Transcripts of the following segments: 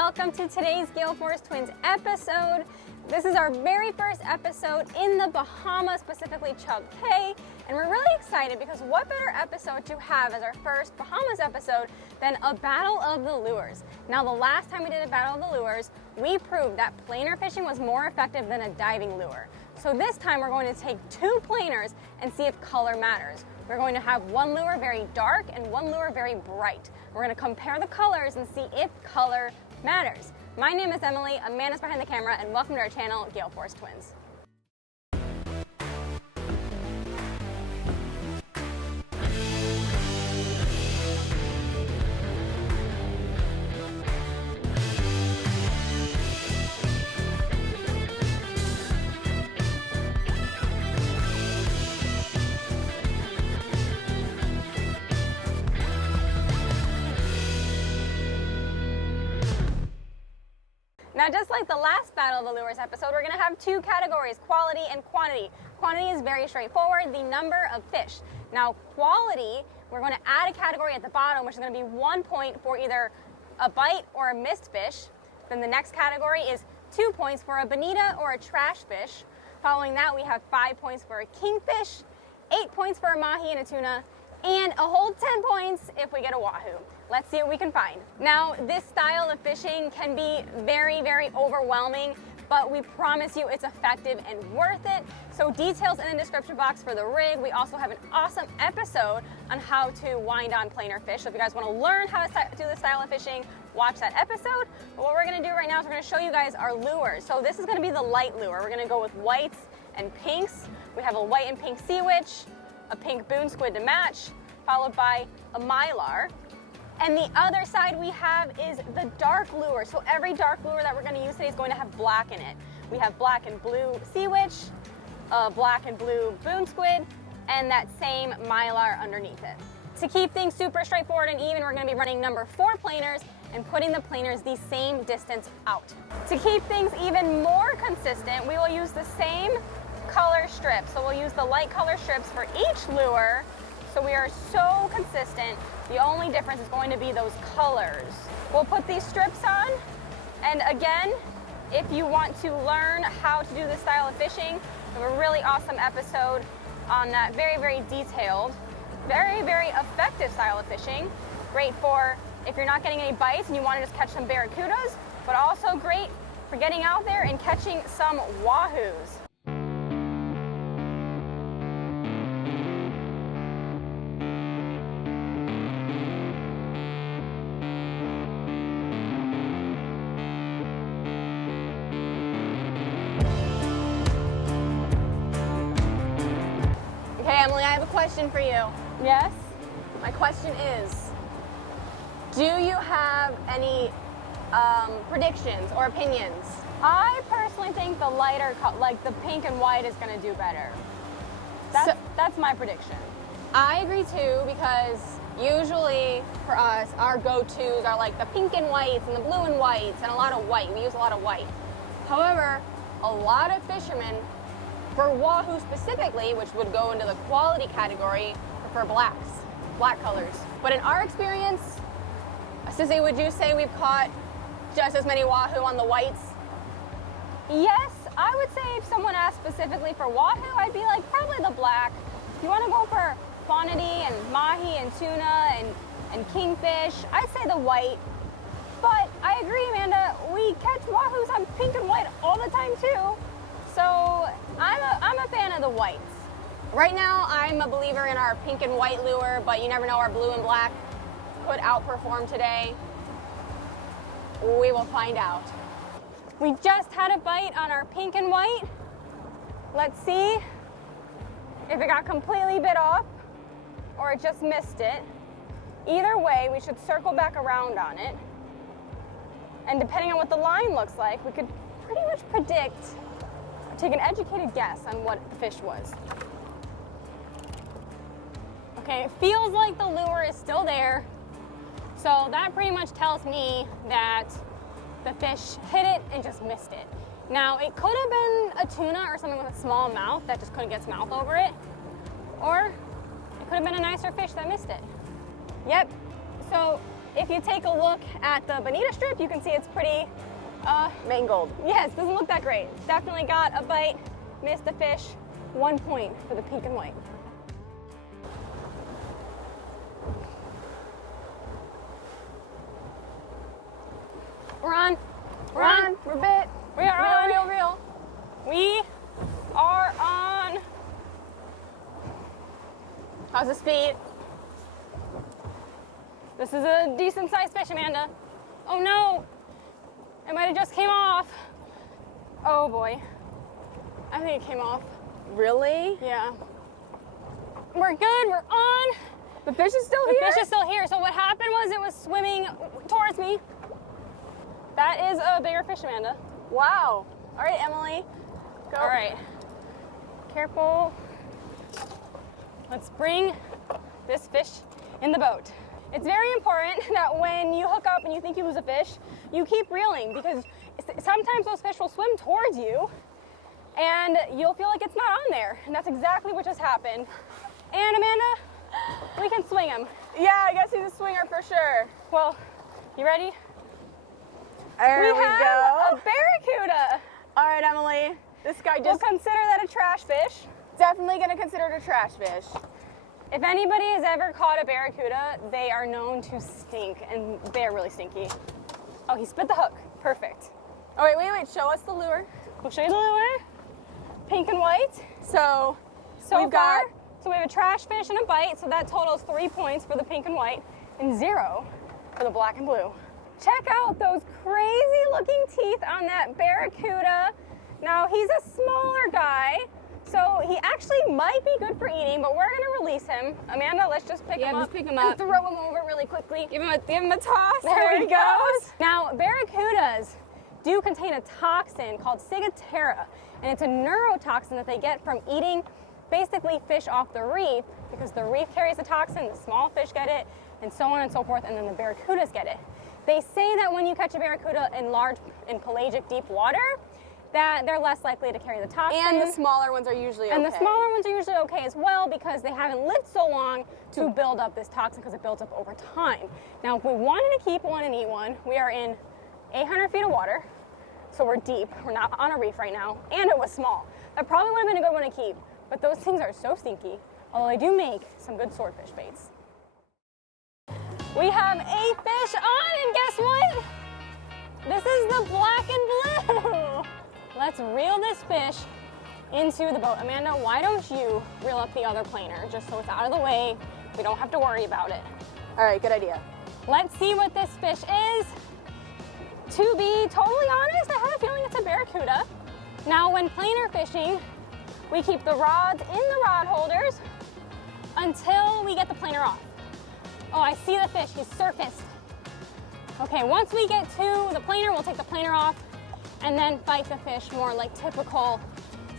welcome to today's Gale Force Twins episode. This is our very first episode in the Bahamas, specifically Chug Cay, and we're really excited because what better episode to have as our first Bahamas episode than a battle of the lures. Now, the last time we did a battle of the lures, we proved that planer fishing was more effective than a diving lure. So this time we're going to take two planers and see if color matters. We're going to have one lure very dark and one lure very bright. We're going to compare the colors and see if color matters. My name is Emily, Amanda's behind the camera, and welcome to our channel, Gale Force Twins. Now, just like the last Battle of the Lures episode, we're going to have two categories, quality and quantity. Quantity is very straightforward, the number of fish. Now, quality, we're going to add a category at the bottom, which is going to be 1 point for either a bite or a missed fish. Then the next category is 2 points for a bonito or a trash fish. Following that, we have 5 points for a kingfish, 8 points for a mahi and a tuna, and a whole 10 points if we get a wahoo. Let's see what we can find. Now, this style of fishing can be very, very overwhelming, but we promise you it's effective and worth it. So details in the description box for the rig. We also have an awesome episode on how to wind on planer fish. So if you guys want to learn how to do this style of fishing, watch that episode. But what we're going to do right now is we're going to show you guys our lures. So this is going to be the light lure. We're going to go with whites and pinks. We have a white and pink Seawitch, a pink Boone squid to match, followed by a Mylar. And the other side we have is the dark lure. So every dark lure that we're going to use today is going to have black in it. We have black and blue Seawitch, black and blue Boone squid, and that same Mylar underneath it. To keep things super straightforward and even, we're going to be running number 4 planers and putting the planers the same distance out. To keep things even more consistent, we will use the same color strips. So we'll use the light color strips for each lure. So we are so consistent. The only difference is going to be those colors. We'll put these strips on, and again, if you want to learn how to do this style of fishing, we have a really awesome episode on that very, very detailed, very, very effective style of fishing. Great for if you're not getting any bites and you want to just catch some barracudas, but also great for getting out there and catching some wahoos. Emily, I have a question for you. Yes? My question is, do you have any predictions or opinions? I personally think the lighter, like the pink and white, is going to do better. That's my prediction. I agree too, because usually for us, our go-tos are like the pink and whites and the blue and whites and a lot of white. We use a lot of white. However, a lot of fishermen, for wahoo specifically, which would go into the quality category, prefer black colors. But in our experience, Sissy, would you say we've caught just as many wahoo on the whites? Yes, I would say if someone asked specifically for wahoo, I'd be like, probably the black. If you want to go for quantity and mahi and tuna and kingfish, I'd say the white. But I agree, Amanda, we catch wahoos on pink and white all the time too. So I'm a fan of the whites. Right now, I'm a believer in our pink and white lure, but you never know, our blue and black could outperform today. We will find out. We just had a bite on our pink and white. Let's see if it got completely bit off or it just missed it. Either way, we should circle back around on it. And depending on what the line looks like, we could pretty much predict, take an educated guess on what the fish was. Okay, it feels like the lure is still there. So that pretty much tells me that the fish hit it and just missed it. Now, it could have been a tuna or something with a small mouth that just couldn't get its mouth over it. Or it could have been a nicer fish that missed it. Yep, so if you take a look at the bonito strip, you can see it's pretty mangled. yes, doesn't look that great. Definitely got a bite, missed a fish. 1 point for the pink and white. We're on. We're bit. We are on. Real. We are on. How's the speed? This is a decent sized fish, Amanda. Oh no, it might have just came off. Oh boy, I think it came off. Really? Yeah. We're good, we're on. The fish is still The here? fish is still here. So what happened was it was swimming towards me. That is a bigger fish, Amanda. Wow. All right, Emily. Go. All right. Careful. Let's bring this fish in the boat. It's very important that when you hook up and you think you lose a fish, you keep reeling, because sometimes those fish will swim towards you and you'll feel like it's not on there. And that's exactly what just happened. And Amanda, we can swing him. Yeah, I guess he's a swinger for sure. Well, you ready? There we have go. a barracuda. All right, Emily. This guy We'll just consider that a trash fish. definitely gonna consider it a trash fish. If anybody has ever caught a barracuda, they are known to stink, and they're really stinky. Oh, he spit the hook. Perfect. Oh, wait. Show us the lure. We'll show you the lure. Pink and white. So So far, so we have a trash fish and a bite, so that totals 3 points for the pink and white, and 0 for the black and blue. Check out those crazy looking teeth on that barracuda. Now, he's a smaller guy, so he actually might be good for eating, but we're gonna release him. Amanda, let's just pick him up. just pick him and up. throw him over really quickly. Give him a toss. There he he goes. Now, barracudas do contain a toxin called ciguatera, and it's a neurotoxin that they get from eating basically fish off the reef, because the reef carries the toxin, the small fish get it, and so on and so forth, and then the barracudas get it. They say that when you catch a barracuda in pelagic deep water, that they're less likely to carry the toxin. And the smaller ones are usually okay. And the smaller ones are usually okay as well, because they haven't lived so long to build up this toxin, because it builds up over time. Now, if we wanted to keep one and eat one, we are in 800 feet of water, so we're deep. We're not on a reef right now, and it was small. That probably would have been a good one to keep, but those things are so stinky, although they do make some good swordfish baits. We have a fish on, and guess what? This is the black and blue. Let's reel this fish into the boat. Amanda, why don't you reel up the other planer, just so it's out of the way, we don't have to worry about it. All right, good idea. Let's see what this fish is. To be totally honest, I have a feeling it's a barracuda. Now, when planer fishing, we keep the rods in the rod holders until we get the planer off. Oh, I see the fish, he's surfaced. Okay, once we get to the planer, we'll take the planer off and then fight the fish more like typical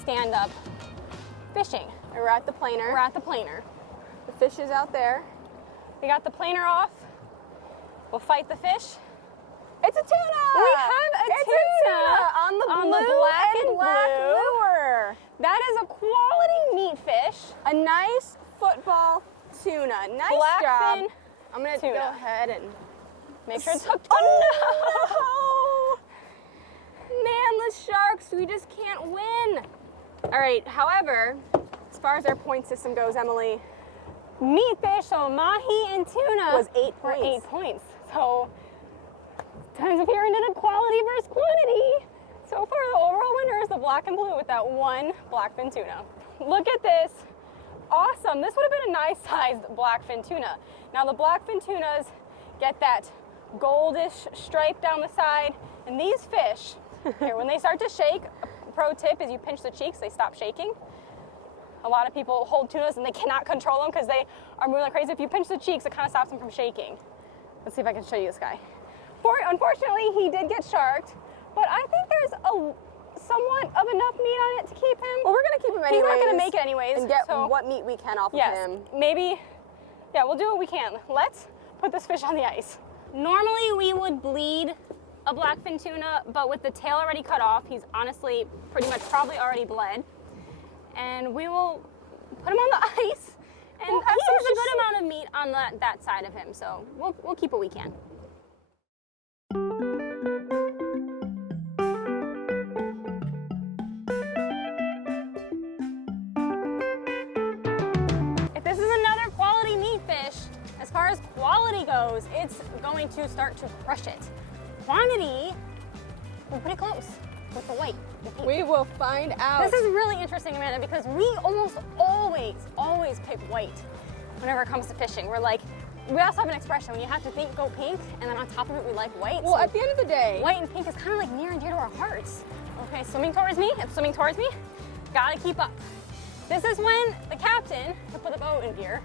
stand-up fishing. And we're at the planer. We're at the planer. The fish is out there. We got the planer off. We'll fight the fish. It's a tuna! We have a tuna on the on blue the black and black blue. lure. That is a quality meat fish. A nice football tuna. Nice job. Blackfin I'm gonna tuna. go ahead and Make sure it's hooked. Oh no! Man, the sharks, we just can't win. All right, however, as far as our point system goes, Emily, Meat fish, so mahi and tuna was 8 were points. 8 points. So times if you're into the quality versus quantity. So far, the overall winner is the black and blue with that one blackfin tuna. Look at this. Awesome. This would have been a nice sized blackfin tuna. Now the blackfin tunas get that goldish stripe down the side, and these fish, here, when they start to shake, a pro tip is you pinch the cheeks, they stop shaking. A lot of people hold tunas and they cannot control them because they are moving like crazy. If you pinch the cheeks, it kind of stops them from shaking. Let's see if I can show you this guy. Unfortunately, he did get sharked, but I think there's somewhat of enough meat on it to keep him. Well, we're gonna keep him anyways. He's not gonna make it anyways. And get so, what meat we can off yes, of him. maybe, yeah, we'll do what we can. Let's put this fish on the ice. Normally, we would bleed a blackfin tuna, but with the tail already cut off, he's honestly pretty much probably already bled. And we will put him on the ice, and he has a good amount of meat on that side of him, so we'll keep what we can. it's going to start to crush it. Quantity, we're pretty close with the white. We will find out. This is really interesting, Amanda, because we almost always pick white whenever it comes to fishing. We're like, we also have an expression when you have to think go pink, and then on top of it we like white. Well, so at the end of the day, white and pink is kind of like near and dear to our hearts. Okay, swimming towards me, it's swimming towards me. Gotta keep up. This is when the captain can put the boat in gear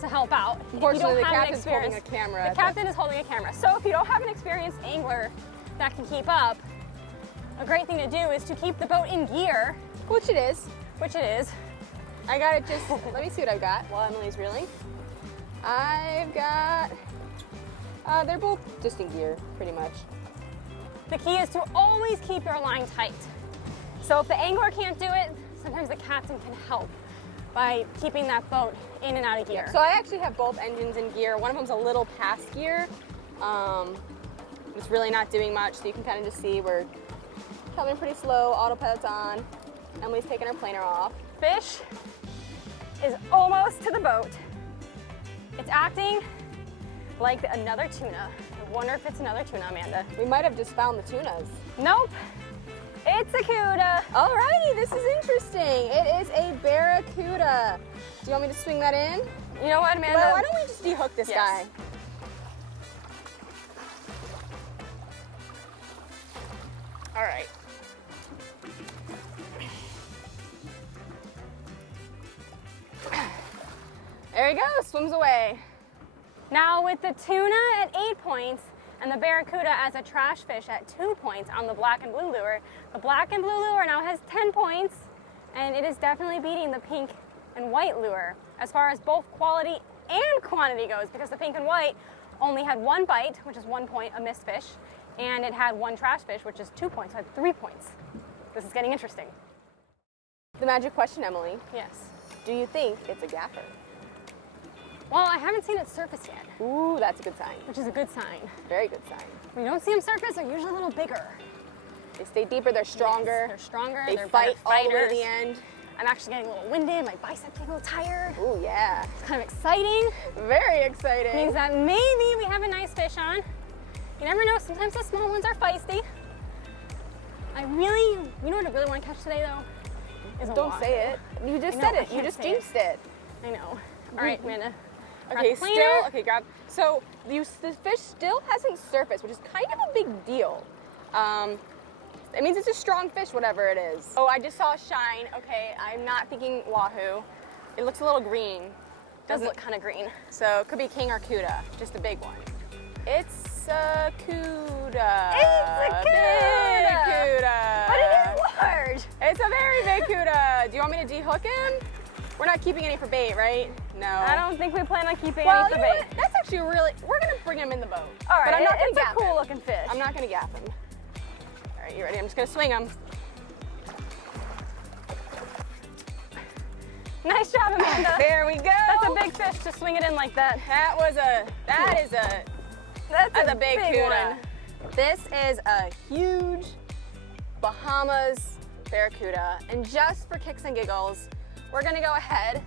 to help out. Unfortunately, the captain's holding a camera. The captain is holding a camera. So if you don't have an experienced angler that can keep up, a great thing to do is to keep the boat in gear. Which it is. Which it is. I got it just, let me see what I've got while Emily's reeling. I've got, they're both just in gear, pretty much. The key is to always keep your line tight. So if the angler can't do it, sometimes the captain can help by keeping that boat in and out of gear. So I actually have both engines in gear. One of them's a little past gear. It's really not doing much, so you can kind of just see we're coming pretty slow, autopilot's on. Emily's taking her planer off. Fish is almost to the boat. It's acting like another tuna. I wonder if it's another tuna, Amanda. We might have just found the tunas. Nope, it's a cuda. Alrighty, this is interesting. It is a Barracuda. Do you want me to swing that in? You know what, Amanda? Well, why don't we just dehook this guy? All right. There he goes, swims away. Now with the tuna at 8 points and the Barracuda as a trash fish at 2 points on the black and blue lure, the black and blue lure now has 10 points, and it is definitely beating the pink and white lure as far as both quality and quantity goes, because the pink and white only had 1 bite, which is 1 point, a missed fish, and it had 1 trash fish, which is 2 points, so it had 3 points. This is getting interesting. The magic question, Emily. Yes. Do you think it's a gaffer? Well, I haven't seen it surface yet. Ooh, that's a good sign. Which is a good sign. Very good sign. When you don't see them surface, they're usually a little bigger. They stay deeper, they're stronger. Yes, they're stronger, they they're fight better all the way to fighters. the end. I'm actually getting a little winded, my biceps getting a little tired. Ooh, yeah. It's kind of exciting. Very exciting. It means that maybe we have a nice fish on. You never know, sometimes the small ones are feisty. You know what I really want to catch today though? Is a Don't wahoo. say it. You just said it. You just jinxed it. I know. All right, Amanda. Okay, still, okay, grab. So the fish still hasn't surfaced, which is kind of a big deal. It means it's a strong fish, whatever it is. Oh, I just saw a shine. Okay, I'm not thinking wahoo. It looks a little green. Does look kind of green. So it could be king or cuda, just a big one. It's a cuda. It's a Big cuda. cuda. But it is large. It's a very big cuda. Do you want me to dehook him? We're not keeping any for bait, right? No. I don't think we plan on keeping Well, any for you know bait. what? That's actually really, we're gonna bring him in the boat. All right, But I'm not gonna it's a gaff cool him. looking fish. I'm not gonna gaff him. All right, you ready? I'm just gonna swing him. Nice job, Amanda. There we go. That's a big fish to swing it in like that. That's a big cuda. one. This is a huge Bahamas Barracuda. And just for kicks and giggles, we're gonna go ahead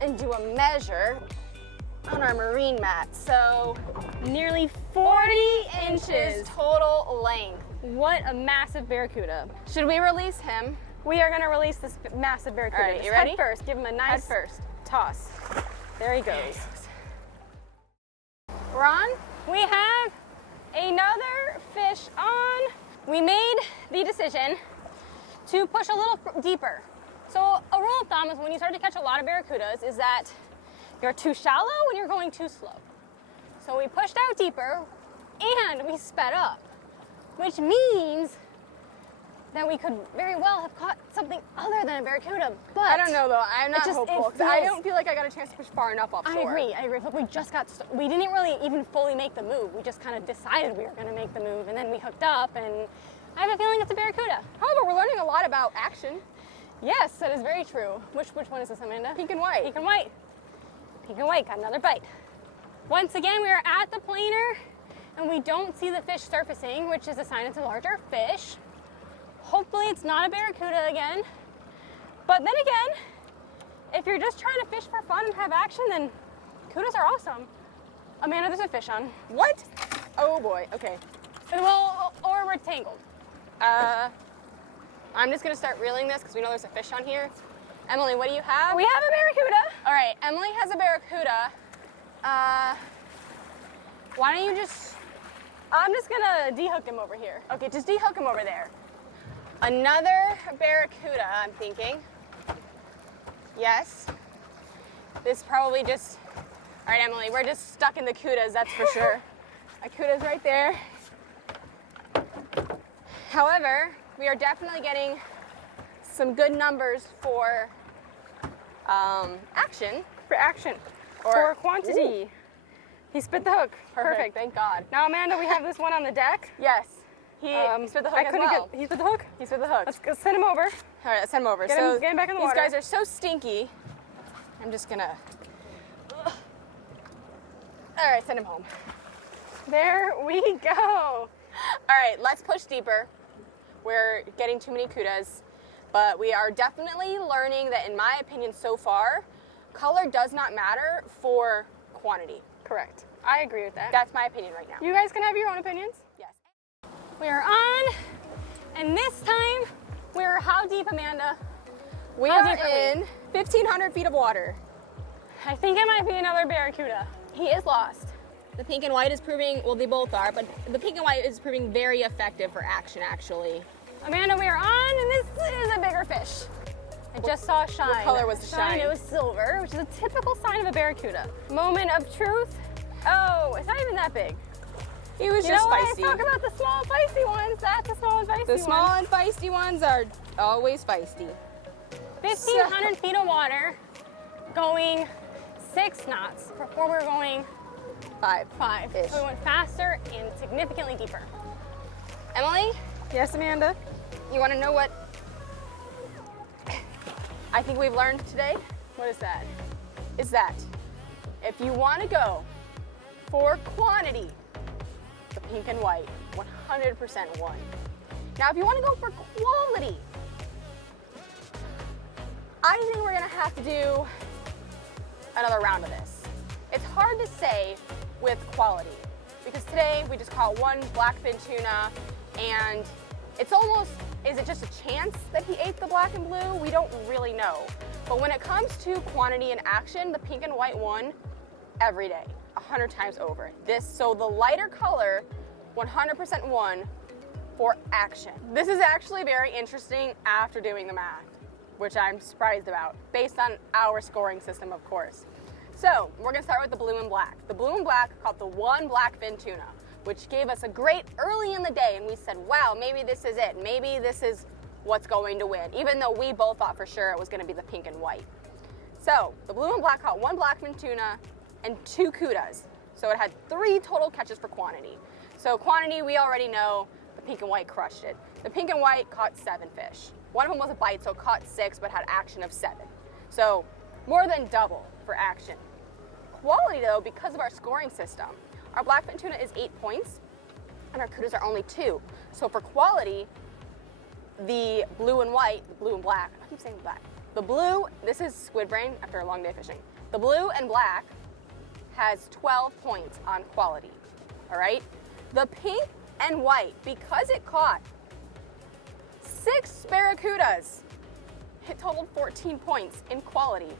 and do a measure on our marine mat. So Nearly 40 inches total length. What a massive Barracuda. Should we release him? We are gonna release this massive Barracuda. All right, Just you ready? Head first, give him a nice Head first. toss. There he goes. We're on? We have another fish on. We made the decision to push a little deeper. So a rule of thumb is when you start to catch a lot of Barracudas is that you're too shallow and you're going too slow. So we pushed out deeper and we sped up, which means that we could very well have caught something other than a Barracuda, but I don't know though, I'm not hopeful. 'Cause I feels- don't feel like I got a chance to push far enough offshore. I agree. But we just we didn't really even fully make the move. We just kind of decided we were going to make the move, and then we hooked up, and I have a feeling it's a Barracuda. However, we're learning a lot about action. Yes, that is very true. Which one is this, Amanda? Pink and white. Pink and white. Pink and white, got another bite. Once again, we are at the planer, and we don't see the fish surfacing, which is a sign it's a larger fish. Hopefully it's not a Barracuda again. But then again, if you're just trying to fish for fun and have action, then cudas are awesome. Amanda, there's a fish on. What? Oh boy, okay. Well, or we're tangled. I'm just gonna start reeling this because we know there's a fish on here. Emily, what do you have? We have a barracuda. All right, Emily has a barracuda. Why don't you just, I'm just gonna de-hook him over here. Okay, just de-hook him over there. Another barracuda, I'm thinking. Yes. This probably just, all right, Emily, we're just stuck in the cudas, that's for sure. A cuda's right there. However, we are definitely getting some good numbers for action. For action. Or- For quantity. Ooh. He spit the hook. Perfect, thank God. Now, Amanda, we have this one on the deck. Yes, he spit the hook I as couldn't well. he spit the hook? He spit the hook. Let's send him over. All right, let's send him over. Get him back in the water. These guys are so stinky. I'm just gonna. All right, send him home. There we go. All right, let's push deeper. We're getting too many kudas, but we are definitely learning that, in my opinion, so far, color does not matter for quantity. Correct. I agree with that. That's my opinion right now. You guys can have your own opinions. Yes. We are on, and this time we're how deep, Amanda? We How are deep are we? in 1,500 feet of water. I think it might be another barracuda. He is lost. The pink and white is proving, well, they both are, but the pink and white is proving very effective for action, actually. Amanda, we are on, and this is a bigger fish. I just saw a shine. What color was the shine? It was silver, which is a typical sign of a barracuda. Moment of truth. Oh, it's not even that big. He was You just know what? feisty. I talk about the small feisty ones. That's the small and feisty The ones. small and feisty ones are always feisty. 1,500 feet of water, going 6 knots. Before we were going 5. 5-ish. So we went faster and significantly deeper. Emily, Yes, Amanda? you want to know what I think we've learned today? What is that? Is that if you want to go for quantity, the pink and white 100% won. Now, if you want to go for quality, I think we're going to have to do another round of this. It's hard to say with quality because today we just caught one blackfin tuna, and it's almost, is it just a chance that he ate the black and blue? We don't really know. But when it comes to quantity and action, the pink and white won every day, 100 times over. So the lighter color 100% won for action. This is actually very interesting after doing the math, which I'm surprised about, based on our scoring system, of course. So we're gonna start with the blue and black. The blue and black caught the one blackfin tuna, which gave us a great early in the day, and we said, wow, maybe this is it. Maybe this is what's going to win, even though we both thought for sure it was gonna be the pink and white. So the blue and black caught one blackfin tuna and 2 kudas. So it had 3 total catches for quantity. So quantity, we already know the pink and white crushed it. The pink and white caught 7 fish. One of them was a bite, so it caught 6, but had action of 7. So more than double for action. Quality though, because of our scoring system, our blackfin tuna is 8 points and our kudas are only 2. So for quality, the blue and white, the blue and black, I keep saying black. The blue, this is squid brain after a long day fishing. The blue and black has 12 points on quality, all right? The pink and white, because it caught 6 barracudas, it totaled 14 points in quality.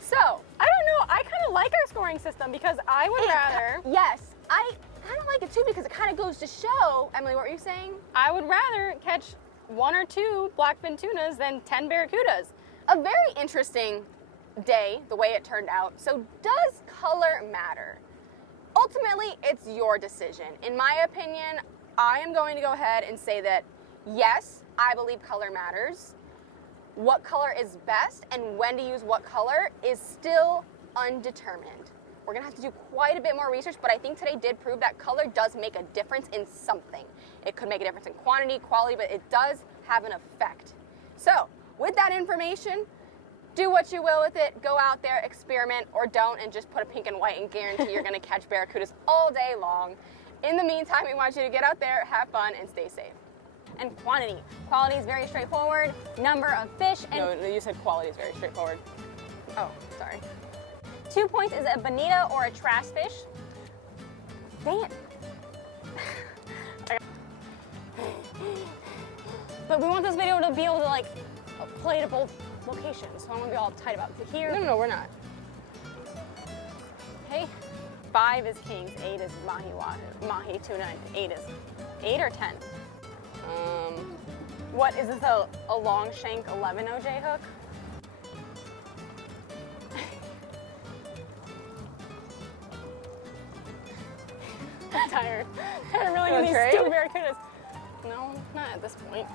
So, I don't know. I kind of like our scoring system because I would rather. Yes, I kind of like it too because it kind of goes to show, Emily, what were you saying? I would rather catch 1 or 2 blackfin tunas than 10 barracudas. A very interesting day, the way it turned out. So does color matter? Ultimately, it's your decision. In my opinion, I am going to go ahead and say that yes, I believe color matters. What color is best and when to use what color is still undetermined. We're gonna have to do quite a bit more research, but I think today did prove that color does make a difference in something. It could make a difference in quantity, quality, but it does have an effect. So, with that information, do what you will with it. Go out there, experiment, or don't, and just put a pink and white and guarantee you're gonna catch barracudas all day long. In the meantime, we want you to get out there, have fun, and stay safe. And quantity. Quality is very straightforward. Number of fish and No, you said quality is very straightforward. oh, sorry. 2 points is a bonito or a trash fish. Dang it. But we want this video to be able to like play to both locations, so I don't want to be all tight about it. So here. No, we're not. Okay. 5 is kings, 8 is mahi, tuna, and 8 is 8 or 10. What is this? A long shank 11 OJ hook? I'm tired. I really You need wanna these trade? two barracudas. No, not at this point.